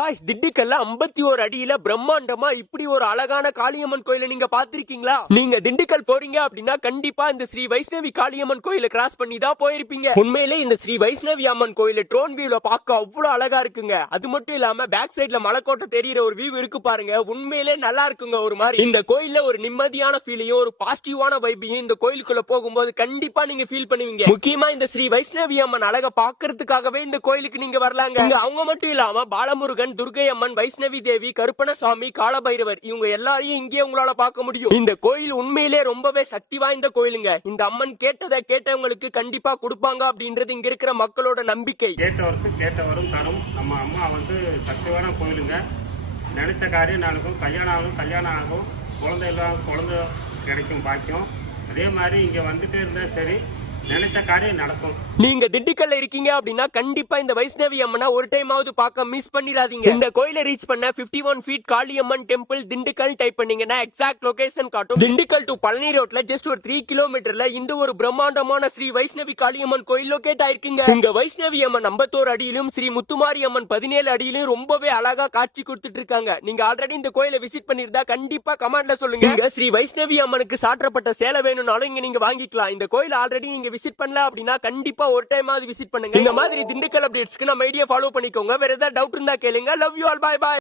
Guys, திண்டுக்கல்ல 51 அடியில பிரம்மாண்டமா இப்படி ஒரு அழகான காளியம்மன் கோயிலை நீங்க பாத்திருக்கீங்களா? நீங்க திண்டுக்கல் போறீங்க அப்படின்னா கண்டிப்பா இந்த ஸ்ரீ வைஷ்ணவி காளியம்மன் கோயிலை கிராஸ் பண்ணி தான் போயிருப்பீங்க. உண்மையிலே இந்த ஸ்ரீ வைஷ்ணவி அம்மன் கோயில ட்ரோன் வியூல பார்க்க அவ்வளவு அழகா இருக்குங்க. அது மட்டும் இல்லாம பேக் சைடுல மலைக்கோட்டை தெரியுற ஒரு வியூ இருக்கு பாருங்க, உண்மையிலே நல்லா இருக்குங்க. ஒரு மாதிரி இந்த கோயில்ல ஒரு நிம்மதியான ஃபீலையும் ஒரு பாசிட்டிவான வைபையும் இந்த கோயிலுக்குள்ள போகும்போது கண்டிப்பா நீங்க ஃபீல் பண்ணுவீங்க. முக்கியமா இந்த ஸ்ரீ வைஷ்ணவி அம்மன் அழகை பாக்குறதுக்காகவே இந்த கோயிலுக்கு நீங்க வரலாங்க. அவங்க மட்டும் இல்லாம பாலமுருகன், துர்கை அம்மன், வைஷ்ணவி தேவி, கருப்பணசாமி, காலபைரவர் இவங்க எல்லாரையும் இங்கே உங்களால பார்க்க முடியும். இந்த கோயில் உண்மையிலே ரொம்பவே சக்தி வாய்ந்த கோயிலுங்க. இந்த அம்மன் கேட்டதை கேட்டவங்களுக்கு கண்டிப்பா கொடுப்பாங்க அப்படின்றது இங்க இருக்கிற மக்களோட நம்பிக்கை. கேட்டவருக்கு கேட்டவரும் தரும். நம்ம அம்மா சக்திவான கோயிலுங்க. நினைச்ச காரியம் நடக்கும். கல்யாணம் ஆகும். குழந்தை கிடைக்கும் பாக்கியம். அதே மாதிரி இங்க வந்துட்டே இருந்தா சரி, நினைச்ச காரியம் நடக்கும். நீங்க திண்டுக்கல்ல இருக்கீங்க அப்படின்னா கண்டிப்பா இந்த வைஷ்ணவி அம்மனை ஒரு டைம் ஆவது பார்க்க மிஸ் பண்ணிடாதீங்க. இந்த கோயிலை ரீச் பண்ண 51 feet Kaliamman temple Dindigul type பண்ணீங்கன்னா எக்ஸாக்ட் லொகேஷன் காட்டும். திண்டுக்கல் டு பழனி ரோட்ல ஜஸ்ட் ஒரு 3 கிலோமீட்டர்ல இந்த ஒரு பிரம்மாண்டமான ஸ்ரீ வைஷ்ணவி காளியம்மன் கோயில் லொகேட் ஆயிருக்குங்க. இங்க வைஷ்ணவி அம்மன் 51 அடியிலும் ஸ்ரீ முத்துமாரி அம்மன் 17 அடியிலும் ரொம்பவே அழகா காட்சி கொடுத்துட்டு இருக்காங்க. நீங்க ஆல்ரெடி இந்த கோயிலை விசிட் பண்ணிருந்தா கண்டிப்பா கமெண்ட்ல சொல்லுங்க. இங்க ஸ்ரீ வைஷ்ணவி அம்மனுக்கு சாற்றப்பட்ட சேலை வேணும்னாலும் இங்க நீங்க வாங்கிக்கலாம். இந்த கோயில் ஆல்ரெடி நீங்க விசிட் பண்ணல அப்படின்னா கண்டிப்பா ஒரு டைம் ஆவது விசிட் பண்ணுங்க. இந்த மாதிரி திண்டுக்கல் அப்டேட்ஸ்க்கு நம்ம ஐடியா ஃபாலோ பண்ணிக்கோங்க. வேற ஏதாவது டவுட் இருந்தா கேளுங்க. Love you all, bye by.